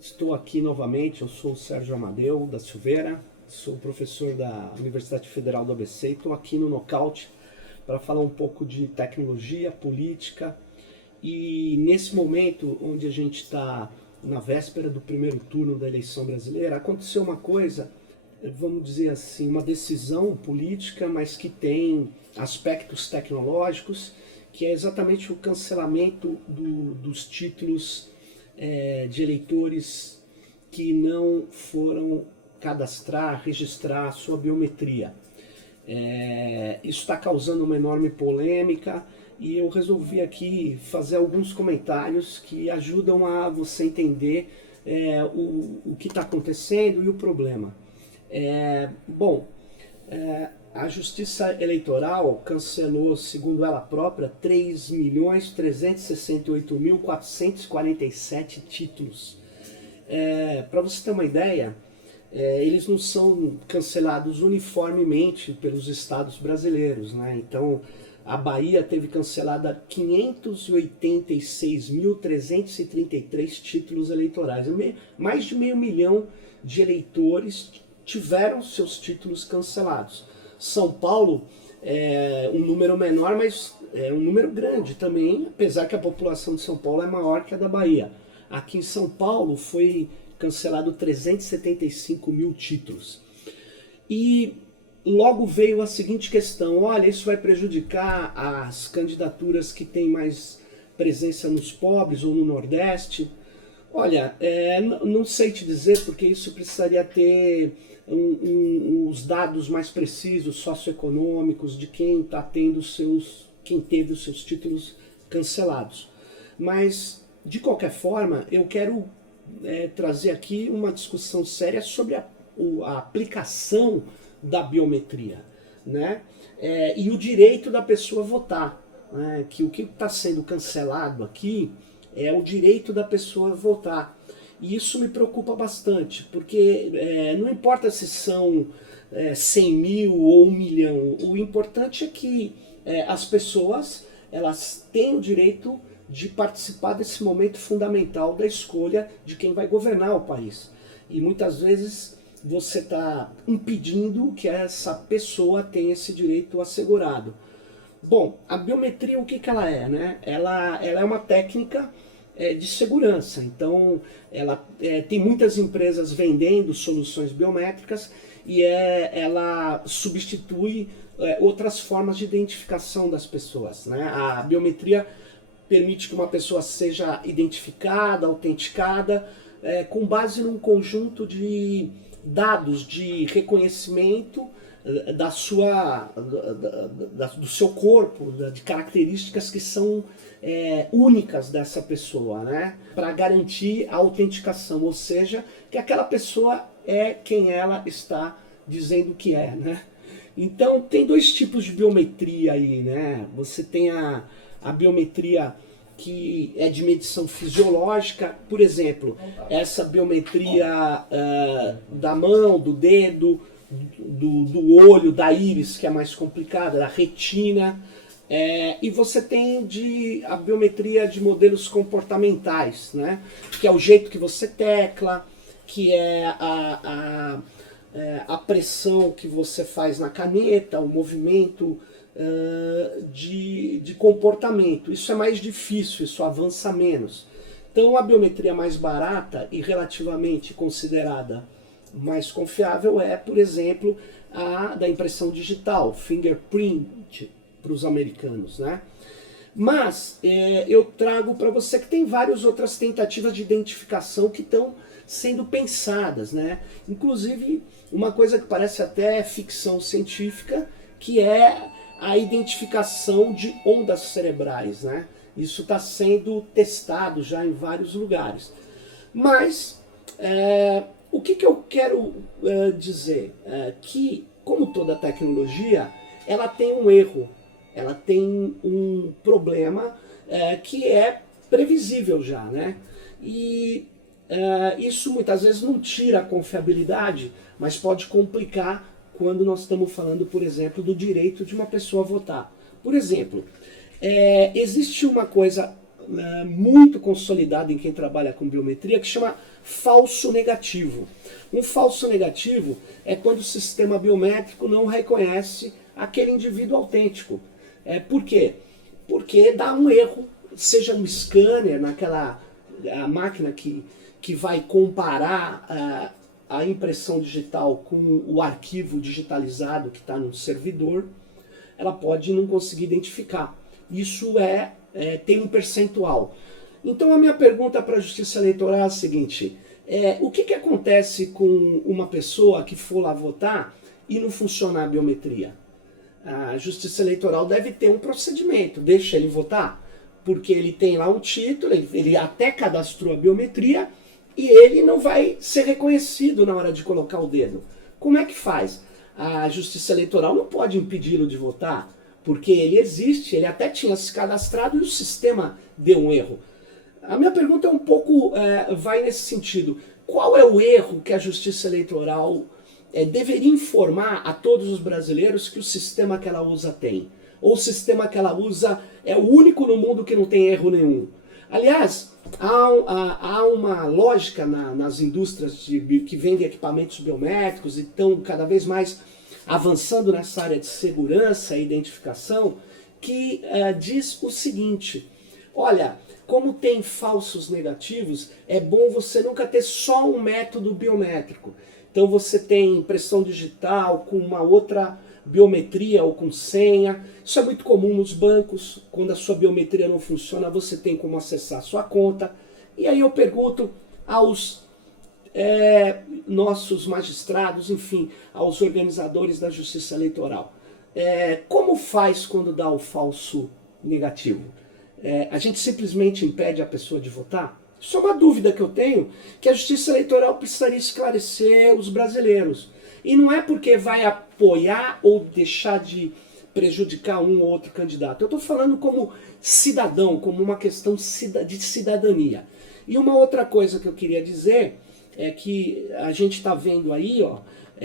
Estou aqui novamente, eu sou o Sérgio Amadeu da Silveira, sou professor da Universidade Federal do ABC e estou aqui no Nocaute para falar um pouco de tecnologia, política e nesse momento onde a gente está na véspera do primeiro turno da eleição brasileira, aconteceu uma coisa, vamos dizer assim, uma decisão política, mas que tem aspectos tecnológicos, que é exatamente o cancelamento dos títulos de eleitores que não foram cadastrar, registrar a sua biometria. Isso está causando uma enorme polêmica e eu resolvi aqui fazer alguns comentários que ajudam a você entender o que está acontecendo e o problema. A Justiça Eleitoral cancelou, segundo ela própria, 3.368.447 títulos. Para você ter uma ideia, eles não são cancelados uniformemente pelos estados brasileiros, né? Então, a Bahia teve cancelada 586.333 títulos eleitorais. Mais de 500 mil de eleitores tiveram seus títulos cancelados. São Paulo é um número menor, mas é um número grande também, apesar que a população de São Paulo é maior que a da Bahia. Aqui em São Paulo foi cancelado 375 mil títulos. E logo veio a seguinte questão: olha, isso vai prejudicar as candidaturas que têm mais presença nos pobres ou no Nordeste. Olha, não sei te dizer, porque isso precisaria ter os dados mais precisos, socioeconômicos, de quem está tendo quem teve os seus títulos cancelados. Mas, de qualquer forma, eu quero trazer aqui uma discussão séria sobre a aplicação da biometria, né? E o direito da pessoa votar, né? Que o que está sendo cancelado aqui é o direito da pessoa votar. E isso me preocupa bastante, porque não importa se são 100 mil ou 1 milhão, o importante é que as pessoas elas têm o direito de participar desse momento fundamental da escolha de quem vai governar o país. E muitas vezes você está impedindo que essa pessoa tenha esse direito assegurado. Bom, a biometria, o que ela é, né? Ela é uma técnica de segurança. Então, tem muitas empresas vendendo soluções biométricas e ela substitui outras formas de identificação das pessoas, né? A biometria permite que uma pessoa seja identificada, autenticada, com base num conjunto de dados de reconhecimento do seu corpo, de características que são únicas dessa pessoa, né? Para garantir a autenticação, ou seja, que aquela pessoa é quem ela está dizendo que é, né? Então tem dois tipos de biometria aí, né? Você tem a biometria que é de medição fisiológica, por exemplo, essa biometria da mão, do dedo, do olho, da íris, que é mais complicada, da retina, e você tem a biometria de modelos comportamentais, né? Que é o jeito que você tecla, que é a pressão que você faz na caneta, o movimento de comportamento. Isso é mais difícil, isso avança menos. Então a biometria mais barata e relativamente considerada mais confiável é, por exemplo, a da impressão digital, fingerprint para os americanos, né? Mas eu trago para você que tem várias outras tentativas de identificação que estão sendo pensadas, né? Inclusive uma coisa que parece até ficção científica, que é a identificação de ondas cerebrais, né? Isso está sendo testado já em vários lugares. Mas o que eu quero dizer? Que, como toda tecnologia, ela tem um erro, ela tem um problema que é previsível já, né? E isso muitas vezes não tira a confiabilidade, mas pode complicar quando nós estamos falando, por exemplo, do direito de uma pessoa votar. Por exemplo, existe uma coisa muito consolidada em quem trabalha com biometria, que chama falso negativo. Um falso negativo é quando o sistema biométrico não reconhece aquele indivíduo autêntico. Por quê? Porque dá um erro, seja no scanner, a máquina que vai comparar a impressão digital com o arquivo digitalizado que está no servidor, ela pode não conseguir identificar. Isso tem um percentual. Então a minha pergunta para a Justiça Eleitoral é a seguinte: o que acontece com uma pessoa que for lá votar e não funcionar a biometria? A Justiça Eleitoral deve ter um procedimento, deixa ele votar, porque ele tem lá um título, ele até cadastrou a biometria e ele não vai ser reconhecido na hora de colocar o dedo. Como é que faz? A Justiça Eleitoral não pode impedi-lo de votar, porque ele existe, ele até tinha se cadastrado e o sistema deu um erro. A minha pergunta é um pouco, vai nesse sentido. Qual é o erro que a Justiça Eleitoral deveria informar a todos os brasileiros que o sistema que ela usa tem? Ou o sistema que ela usa é o único no mundo que não tem erro nenhum? Aliás, há uma lógica nas indústrias que vendem equipamentos biométricos e estão cada vez mais avançando nessa área de segurança e identificação, que diz o seguinte: olha, como tem falsos negativos, é bom você nunca ter só um método biométrico. Então você tem impressão digital com uma outra biometria ou com senha. Isso é muito comum nos bancos. Quando a sua biometria não funciona, você tem como acessar a sua conta. E aí eu pergunto aos nossos magistrados, enfim, aos organizadores da Justiça Eleitoral, como faz quando dá o falso negativo? A gente simplesmente impede a pessoa de votar? Isso é uma dúvida que eu tenho, que a Justiça Eleitoral precisaria esclarecer os brasileiros. E não é porque vai apoiar ou deixar de prejudicar um ou outro candidato. Eu estou falando como cidadão, como uma questão de cidadania. E uma outra coisa que eu queria dizer é que a gente está vendo aí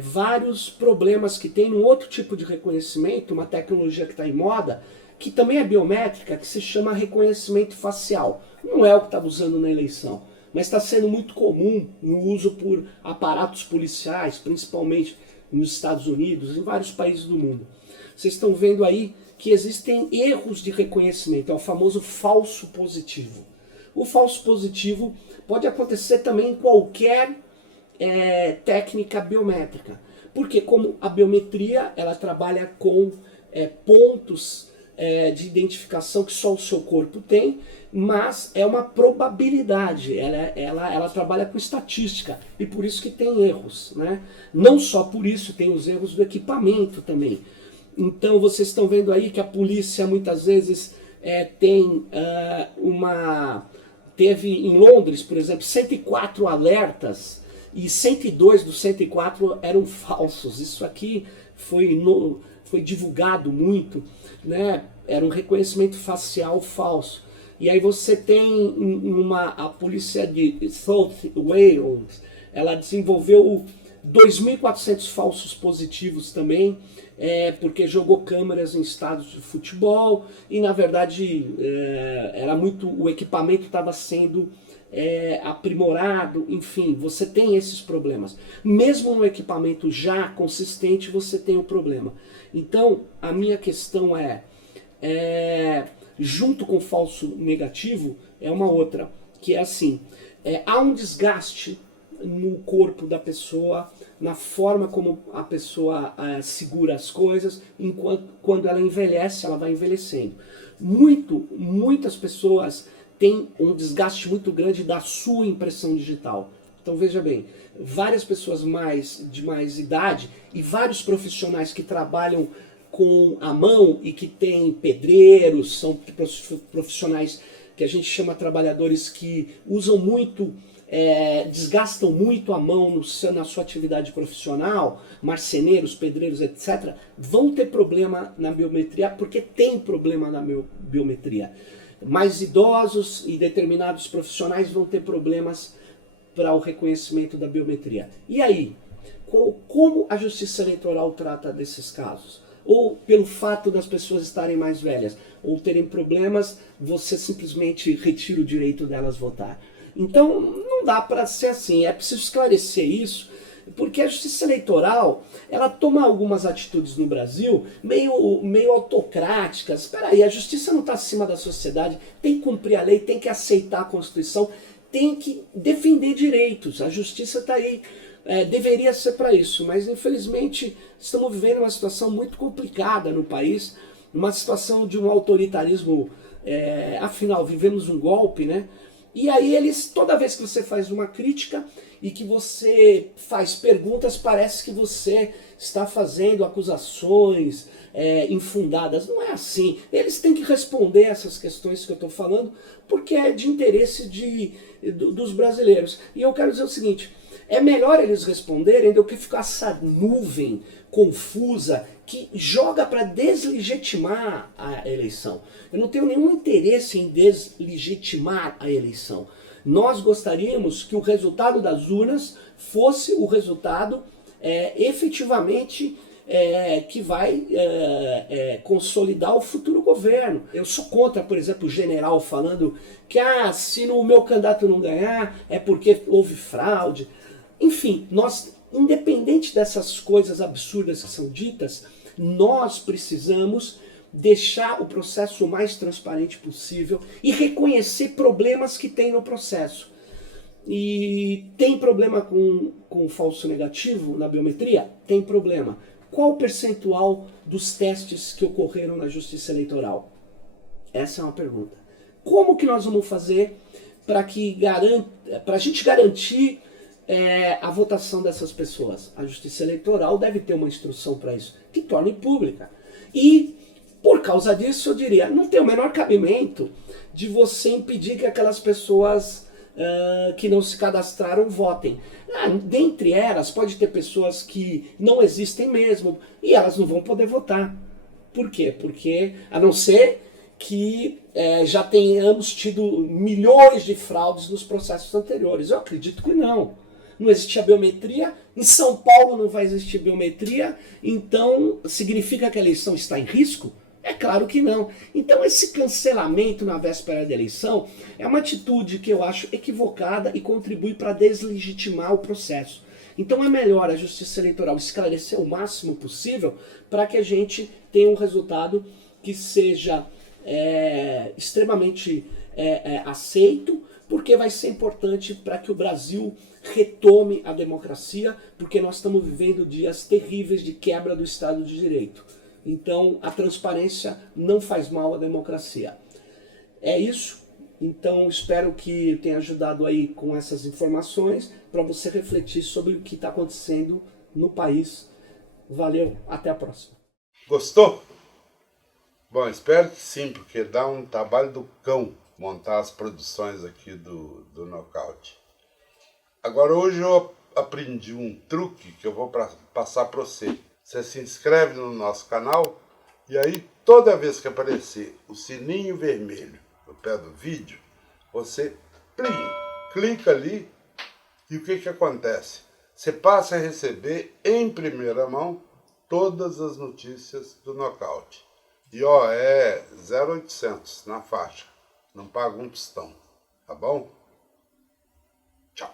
vários problemas que tem num outro tipo de reconhecimento, uma tecnologia que está em moda, que também é biométrica, que se chama reconhecimento facial. Não é o que está usando na eleição, mas está sendo muito comum no uso por aparatos policiais, principalmente nos Estados Unidos, em vários países do mundo. Vocês estão vendo aí que existem erros de reconhecimento, é o famoso falso positivo. O falso positivo pode acontecer também em qualquer técnica biométrica, porque como a biometria ela trabalha com pontos de identificação que só o seu corpo tem, mas é uma probabilidade, ela trabalha com estatística e por isso que tem erros, né? Não só por isso, tem os erros do equipamento também. Então vocês estão vendo aí que a polícia muitas vezes teve em Londres, por exemplo, 104 alertas e 102 dos 104 eram falsos. Isso aqui foi divulgado muito, né? Era um reconhecimento facial falso. E aí você tem a polícia de South Wales, ela desenvolveu 2.400 falsos positivos também, porque jogou câmeras em estádios de futebol e na verdade o equipamento estava sendo aprimorado, enfim, você tem esses problemas. Mesmo no equipamento já consistente, você tem o problema. Então, a minha questão junto com o falso negativo, é uma outra, que é assim, há um desgaste no corpo da pessoa, na forma como a pessoa segura as coisas, quando ela envelhece, ela vai envelhecendo. Muitas pessoas têm um desgaste muito grande da sua impressão digital. Então veja bem, várias pessoas de mais idade e vários profissionais que trabalham com a mão e que têm pedreiros, são profissionais que a gente chama trabalhadores que usam muito, desgastam muito a mão na sua atividade profissional, marceneiros, pedreiros, etc., vão ter problema na biometria, porque tem problema na biometria. Mais idosos e determinados profissionais vão ter problemas para o reconhecimento da biometria. E aí, como a Justiça Eleitoral trata desses casos? Ou pelo fato das pessoas estarem mais velhas? ou terem problemas, você simplesmente retira o direito delas votar. Então não dá para ser assim, é preciso esclarecer isso, porque a justiça eleitoral, ela toma algumas atitudes no Brasil meio autocráticas. Espera aí, a justiça não está acima da sociedade, tem que cumprir a lei, tem que aceitar a Constituição, tem que defender direitos, a justiça está aí, deveria ser para isso, mas infelizmente estamos vivendo uma situação muito complicada no país, uma situação de um autoritarismo, afinal vivemos um golpe, né? E aí eles, toda vez que você faz uma crítica e que você faz perguntas, parece que você está fazendo acusações infundadas. Não é assim. Eles têm que responder essas questões que eu estou falando, porque é de interesse dos brasileiros. E eu quero dizer o seguinte, é melhor eles responderem do que ficar essa nuvem confusa que joga para deslegitimar a eleição. Eu não tenho nenhum interesse em deslegitimar a eleição. Nós gostaríamos que o resultado das urnas fosse o resultado efetivamente que vai consolidar o futuro governo. Eu sou contra, por exemplo, o general falando que se o meu candidato não ganhar é porque houve fraude. Enfim, nós, independente dessas coisas absurdas que são ditas, nós precisamos deixar o processo o mais transparente possível e reconhecer problemas que tem no processo. E tem problema com falso negativo na biometria? Tem problema. Qual o percentual dos testes que ocorreram na Justiça Eleitoral? Essa é uma pergunta. Como que nós vamos fazer para a gente garantir a votação dessas pessoas? A Justiça Eleitoral deve ter uma instrução para isso, que torne pública. E, por causa disso, eu diria, não tem o menor cabimento de você impedir que aquelas pessoas que não se cadastraram votem. Dentre elas, pode ter pessoas que não existem mesmo, e elas não vão poder votar. Por quê? Porque, a não ser que já tenhamos tido milhões de fraudes nos processos anteriores. Eu acredito que não. Não existia biometria, em São Paulo não vai existir biometria, então significa que a eleição está em risco? É claro que não. Então esse cancelamento na véspera da eleição é uma atitude que eu acho equivocada e contribui para deslegitimar o processo. Então é melhor a Justiça Eleitoral esclarecer o máximo possível para que a gente tenha um resultado que seja extremamente aceito, porque vai ser importante para que o Brasil retome a democracia, porque nós estamos vivendo dias terríveis de quebra do Estado de Direito. Então a transparência não faz mal à democracia. É isso. Então espero que tenha ajudado aí com essas informações para você refletir sobre o que está acontecendo no país. Valeu, até a próxima. Gostou? Bom, espero que sim, porque dá um trabalho do cão montar as produções aqui do Nocaute. Agora hoje eu aprendi um truque que eu vou passar para você. Você se inscreve no nosso canal e aí toda vez que aparecer o sininho vermelho no pé do vídeo, você clica ali e o que acontece? Você passa a receber em primeira mão todas as notícias do Nocaute. E é 0800 na faixa, não paga um tostão, tá bom? Tchau.